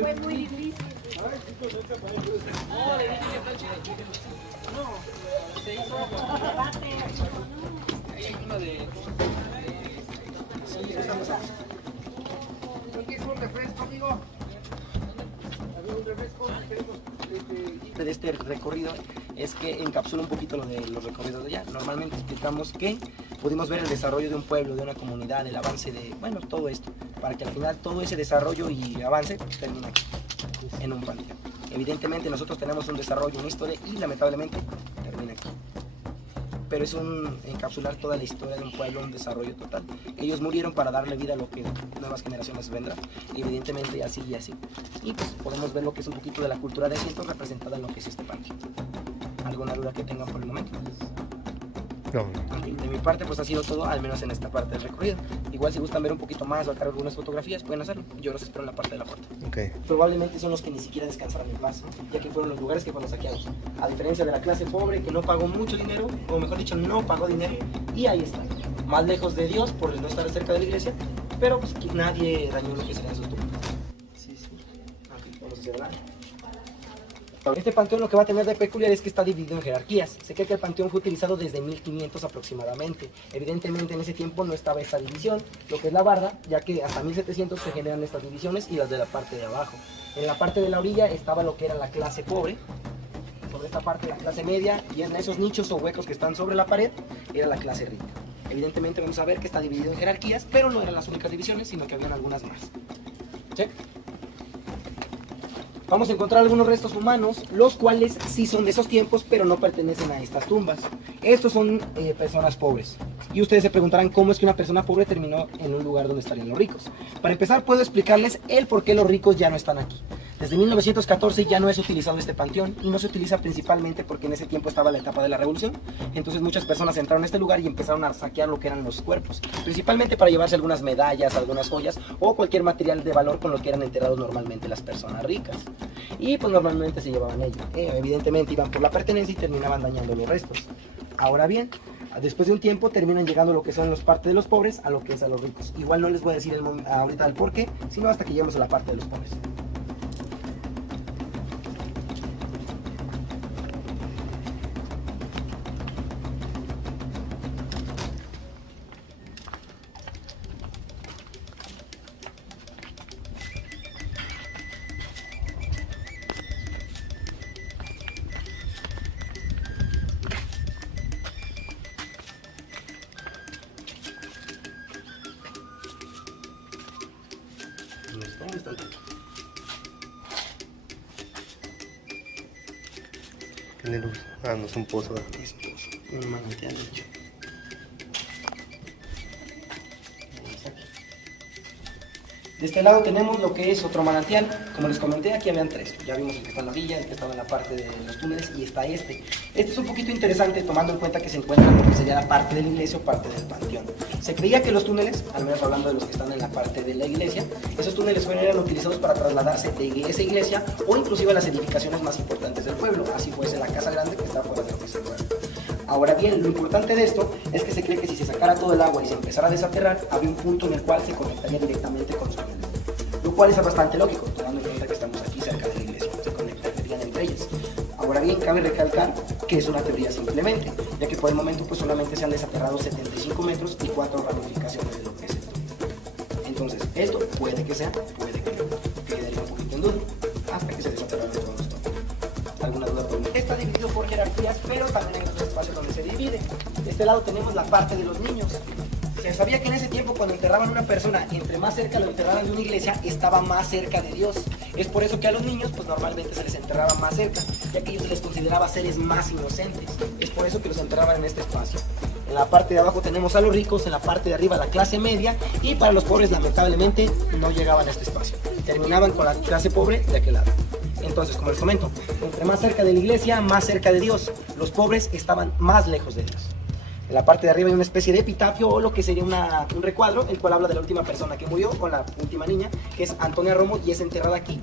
Fue muy difícil. Se hizo hay uno de un refresco, amigo. Un refresco de este recorrido es que encapsula un poquito lo de los recorridos de allá. Normalmente explicamos que pudimos ver el desarrollo de un pueblo, de una comunidad, el avance de, bueno, todo esto, para que al final todo ese desarrollo y avance pues, termine aquí, en un panteón. Evidentemente nosotros tenemos un desarrollo, una historia y lamentablemente termina aquí. Pero es un encapsular toda la historia de un pueblo, un desarrollo total. Ellos murieron para darle vida a lo que nuevas generaciones vendrán. Y evidentemente así y así. Y pues podemos ver lo que es un poquito de la cultura de Egipto representada en lo que es este parque. ¿Alguna duda que tengan por el momento? No. De mi parte pues ha sido todo, al menos en esta parte del recorrido. Igual si gustan ver un poquito más o sacar algunas fotografías pueden hacerlo. Yo los espero en la parte de la puerta. Okay. Probablemente son los que ni siquiera descansaron en paz, ya que fueron los lugares que fueron saqueados. A diferencia de la clase pobre que no pagó mucho dinero, o mejor dicho no pagó dinero, y ahí está. Más lejos de Dios por no estar cerca de la iglesia, pero pues nadie dañó lo que serían sus tumbas. Sí, sí. Aquí vamos a cerrar. Este panteón lo que va a tener de peculiar es que está dividido en jerarquías. Se cree que el panteón fue utilizado desde 1500 aproximadamente. Evidentemente en ese tiempo no estaba esta división, lo que es la barda, ya que hasta 1700 se generan estas divisiones y las de la parte de abajo. En la parte de la orilla estaba lo que era la clase pobre, sobre esta parte la clase media, y en esos nichos o huecos que están sobre la pared era la clase rica. Evidentemente vamos a ver que está dividido en jerarquías, pero no eran las únicas divisiones, sino que habían algunas más. ¿Check? Vamos a encontrar algunos restos humanos, los cuales sí son de esos tiempos, pero no pertenecen a estas tumbas. Estos son personas pobres. Y ustedes se preguntarán cómo es que una persona pobre terminó en un lugar donde estarían los ricos. Para empezar, puedo explicarles el por qué los ricos ya no están aquí. Desde 1914 ya no es utilizado este panteón y no se utiliza principalmente porque en ese tiempo estaba la etapa de la revolución. Entonces muchas personas entraron a este lugar y empezaron a saquear lo que eran los cuerpos, principalmente para llevarse algunas medallas, algunas joyas o cualquier material de valor con lo que eran enterrados normalmente las personas ricas. Y pues normalmente se llevaban ellos. Evidentemente iban por la pertenencia y terminaban dañando los restos. Ahora bien, después de un tiempo terminan llegando lo que son las partes de los pobres a lo que es a los ricos. Igual no les voy a decir ahorita el por qué, sino hasta que lleguemos a la parte de los pobres. ¿Dónde está el tanque? Tiene luz. Ah, no es un pozo. Es pozo, un manantial de hecho. De este lado tenemos lo que es otro manantial. Como les comenté, aquí habían tres. Ya vimos el que está en la orilla, el que estaba en la parte de los túneles y está este. Este es un poquito interesante tomando en cuenta que se encuentra en lo que sería la parte de la iglesia o parte del panteón. Se creía que los túneles, al menos hablando de los que están en la parte de la iglesia, esos túneles eran utilizados para trasladarse de esa iglesia o inclusive a las edificaciones más importantes del pueblo. Así fuese la casa grande que está fuera de ese pueblo. Ahora bien, lo importante de esto es que se cree que si se sacara todo el agua y se empezara a desaterrar, había un punto en el cual se conectaría directamente con los túneles. Lo cual es bastante lógico, tomando en cuenta que estamos aquí cerca de la iglesia, se conectarían entre ellas. Ahora bien, cabe recalcar que es una teoría simplemente, ya que por el momento pues solamente se han desaterrado 75 metros y 4 ramificaciones de lo que es esto. Entonces, esto puede que sea, puede que no, quedaría un poquito en duda, hasta que se desaterraron todos los túneles. ¿Alguna duda por mí? Está dividido por jerarquías, pero también hay otros espacios donde se divide. De este lado tenemos la parte de los niños. Se sabía que en ese tiempo cuando enterraban a una persona, entre más cerca lo enterraban de una iglesia, estaba más cerca de Dios. Es por eso que a los niños pues normalmente se les enterraba más cerca, ya que ellos se les consideraba seres más inocentes. Es por eso que los enterraban en este espacio. En la parte de abajo tenemos a los ricos, en la parte de arriba la clase media, y para los pobres lamentablemente no llegaban a este espacio. Terminaban con la clase pobre de aquel lado. Entonces, como les comento, entre más cerca de la iglesia, más cerca de Dios. Los pobres estaban más lejos de Dios. En la parte de arriba hay una especie de epitafio o lo que sería un recuadro, el cual habla de la última persona que murió, o la última niña, que es Antonia Romo, y es enterrada aquí,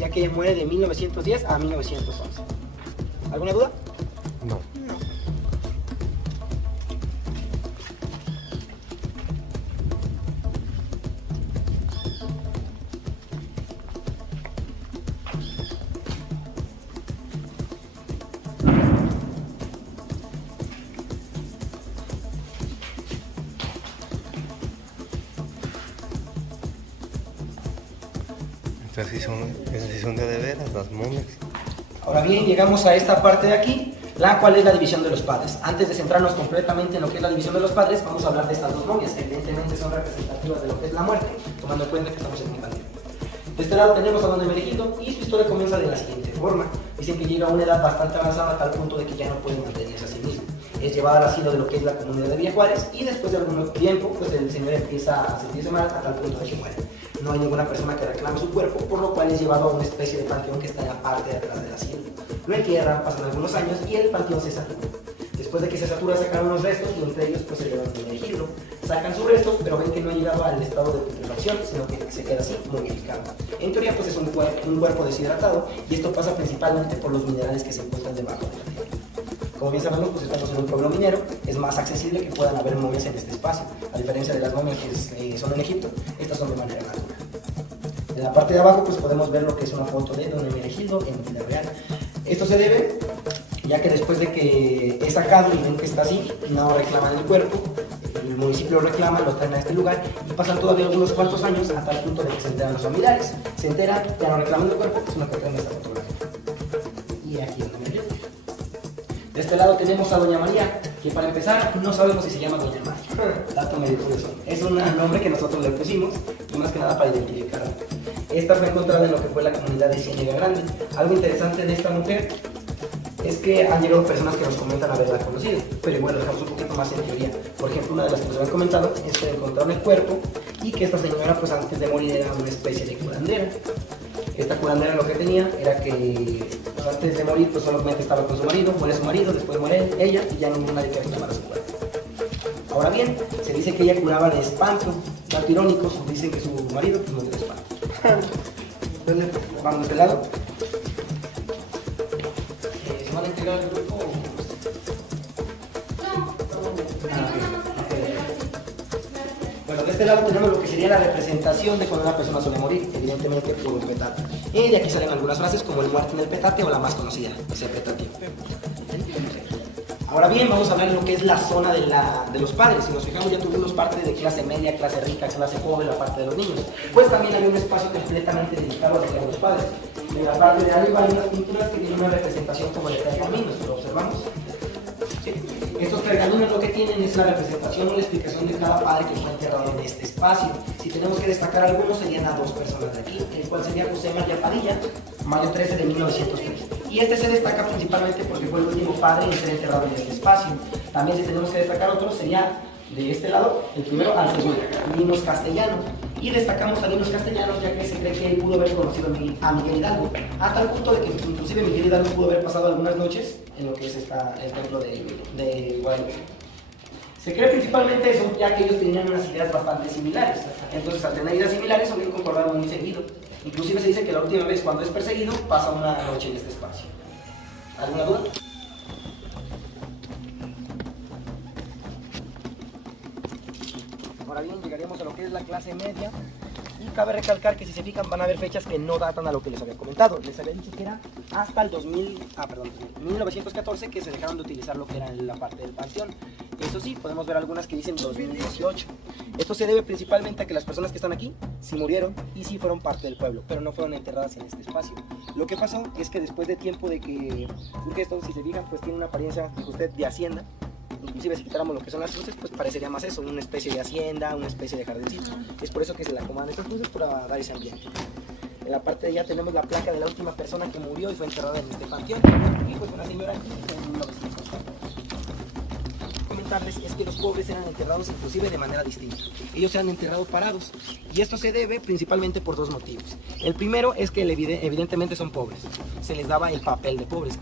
ya que ella muere de 1910 a 1911. ¿Alguna duda? No. Esas sí son de veras, las momias. Ahora bien, llegamos a esta parte de aquí, la cual es la división de los padres. Antes de centrarnos completamente en lo que es la división de los padres, vamos a hablar de estas dos momias. Evidentemente son representativas de lo que es la muerte, tomando en cuenta que estamos en infantil. De este lado tenemos a Don Hermenegildo y su historia comienza de la siguiente forma. Dicen que llega a una edad bastante avanzada a tal punto de que ya no puede mantenerse a sí mismo. Es llevada al asilo de lo que es la comunidad de Villa Juárez y después de algún tiempo, pues el señor empieza a sentirse mal a tal punto de que muere. No hay ninguna persona que reclame su cuerpo, por lo cual es llevado a una especie de panteón que está en la parte de atrás del asilo. Lo entierran, pasan algunos años y el panteón se satura. Después de que se satura, sacan unos restos y entre ellos pues se llevan a Hermenegildo. Sacan sus restos, pero ven que no ha llegado al estado de putrefacción, sino que se queda así, momificado. En teoría pues es un cuerpo deshidratado y esto pasa principalmente por los minerales que se encuentran debajo de la tierra. Como bien sabemos, pues estamos en un pueblo minero, es más accesible que puedan haber momias en este espacio. A diferencia de las momias que son en Egipto, estas son de manera natural. En la parte de abajo pues podemos ver lo que es una foto de Don Hermenegildo en vida real. Esto se debe, ya que después de que es sacado y ven que está así, no reclaman el cuerpo, el municipio lo reclama, lo traen a este lugar y pasan todavía unos cuantos años a tal punto de que se enteran los familiares. Se enteran, ya no reclaman el cuerpo, sino que traen esta fotografía. Y aquí Don Hermenegildo. De este lado tenemos a Doña María, que para empezar no sabemos si se llama Doña María. Dato medio curioso. Es un nombre que nosotros le pusimos, y más que nada para identificarla. Esta fue encontrada en lo que fue la comunidad de Ciénega Grande. Algo interesante de esta mujer es que han llegado personas que nos comentan haberla conocido, pero igual lo dejamos un poquito más en teoría. Por ejemplo, una de las que nos habían comentado es que encontraron el cuerpo y que esta señora pues antes de morir era una especie de curandera. Esta curandera lo que tenía era que pues, antes de morir pues solamente estaba con su marido, muere su marido, después muere ella y ya no hubo nadie que reclamara su cuerpo. Ahora bien, se dice que ella curaba de espanto, tanto irónicos, dicen que su marido pues murió de espanto. Entonces, vamos de este lado. ¿Se van a entregar el grupo o...? Bueno, de este lado tenemos lo que sería la representación de cuando una persona suele morir, evidentemente por un petate. Y de aquí salen algunas frases como el muerte en el petate o la más conocida, ese petate. Ahora bien, vamos a hablar de lo que es la zona de los padres. Si nos fijamos, ya tuvimos parte de clase media, clase rica, clase pobre, la parte de los niños. Pues también había un espacio completamente dedicado a lo que eran los padres. En la parte de arriba hay unas pinturas que tienen una representación como de pergaminos, ¿lo observamos? ¿Sí? Estos pergaminos lo que tienen es la representación o la explicación de cada padre que fue enterrado en este espacio. Si tenemos que destacar algunos, serían a dos personas de aquí, el cual sería José María Padilla, mayo 13 de 1903. Y este se destaca principalmente porque fue el último padre en ser enterrado en este espacio. También si tenemos que destacar otro, sería de este lado, el primero al segundo, Linos Castellanos. Y destacamos a Linos Castellanos ya que se cree que él pudo haber conocido a Miguel Hidalgo, a tal punto de que inclusive Miguel Hidalgo pudo haber pasado algunas noches en lo que es el templo de Guadalupe. Se cree principalmente eso, ya que ellos tenían unas ideas bastante similares. Entonces, al tener ideas similares, solían concordar muy seguido. Inclusive se dice que la última vez cuando es perseguido, pasa una noche en este espacio. ¿Alguna duda? Ahora bien, llegaremos a lo que es la clase media. Y cabe recalcar que si se fijan van a haber fechas que no datan a lo que les había comentado. Les había dicho que era hasta el 1914 que se dejaron de utilizar lo que era la parte del panteón. Eso sí, podemos ver algunas que dicen 2018. Esto se debe principalmente a que las personas que están aquí sí murieron y sí fueron parte del pueblo, pero no fueron enterradas en este espacio. Lo que pasó es que después de tiempo de que surge esto, si se fijan, pues tiene una apariencia, dijo usted, de hacienda. Inclusive si quitáramos lo que son las luces, pues parecería más eso, una especie de hacienda, una especie de jardincito. Es por eso que se le acomodan estas luces para dar ese ambiente. En la parte de allá tenemos la placa de la última persona que murió y fue enterrada en este panteón. Y pues una señora aquí en 1914. comentarles es que los pobres eran enterrados inclusive de manera distinta. Ellos se han enterrado parados y esto se debe principalmente por dos motivos. El primero es que evidentemente son pobres, se les daba el papel de pobres.